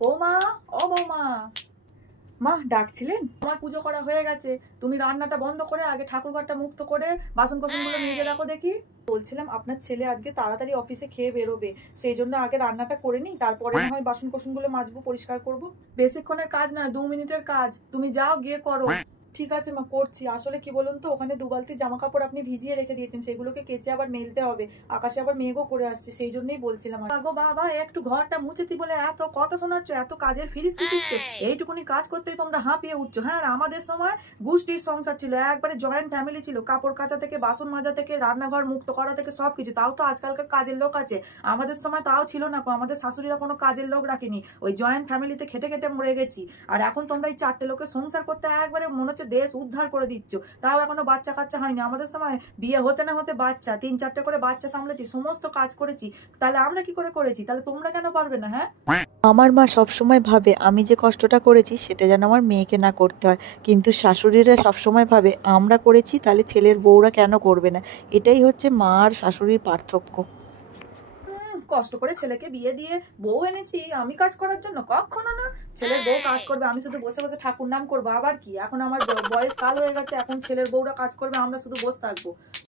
বৌমা, ও বৌমা। মা ডাকছিলেন? আমার পুজো করা হয়ে গেছে, তুমি রান্নাটা বন্ধ করে আগে ঠাকুরঘরটা মুক্ত করে বাসন কোসনগুলো নিজে রাখো দেখি। বলছিলাম আপনার ছেলে আজকে তাড়াতাড়ি অফিসে খেয়ে বেরোবে, সেই জন্য আগে রান্নাটা করে নিই, তারপরে না হয় বাসন কোসনগুলো মাজবো, পরিষ্কার করবো। বেশিক্ষণের কাজ না, 2 মিনিটের কাজ, তুমি যাও গিয়ে করো। ঠিক আছে মা, করছি। আসলে কি বলুন তো, ওখানে 2 বালতি জামা কাপড় আপনি ভিজিয়ে রেখে দিয়েছেন, সেগুলোকে কেচে আবার মেলতে হবে। আকাশে আবার মেঘও করে আসছে, সেই জন্যই বলছিলাম। গো বাবা, একটু ঘরটা মুছেতি বলে এত কথা শোনাচ্ছ, এত কাজের ফিরিস্তি দিচ্ছ, এইটুকুনি কাজ করতেই তোমরা হাঁপিয়ে উঠছো। হ্যাঁ, আর আমাদের সময় গোষ্ঠীর সংসার ছিল, একবারে জয়েন্ট ফ্যামিলি ছিল, কাপড় কাচা থেকে বাসন মাজা থেকে রান্নাঘর মুক্ত করা থেকে সবকিছু। তাও তো আজকালকার কাজের লোক আছে, আমাদের সময় তাও ছিল না। আমাদের শাশুড়িরা কোনো কাজের লোক রাখেনি, ওই জয়েন্ট ফ্যামিলিতে খেটে খেটে মরে গেছি। আর এখন তোমরা এই 4টে লোকের সংসার করতে একবারে মনে হচ্ছে দেশ উদ্ধার করে দিচ্ছ। তাও এখনো বাচ্চা কাচ্চা হয়নি। আমাদের সময় বিয়ে হতে না হতে বাচ্চা, 3-4টে করে বাচ্চা সামলেছি, সমস্ত কাজ করেছি। তাহলে আমরা কি করে করেছি? তাহলে তোমরা কেন পারবে না? হ্যাঁ, আমার মা সবসময় ভাবে আমি যে কষ্টটা করেছি সেটা যেন আমার মেয়েকে না করতে হয়, কিন্তু শাশুড়িরা সবসময় ভাবে আমরা করেছি তাহলে ছেলের বউরা কেন করবে না। এটাই হচ্ছে মা আর শাশুড়ির পার্থক্য। কষ্ট করে ছেলেকে বিয়ে দিয়ে বউ এনেছি আমি কাজ করার জন্য? কখনো না। ছেলের বউ কাজ করবে, আমি শুধু বসে বসে ঠাকুর নাম করবো। আবার কি, এখন আমার বয়স কাল হয়ে গেছে, এখন ছেলের বউরা কাজ করবে, আমরা শুধু বসে থাকবো?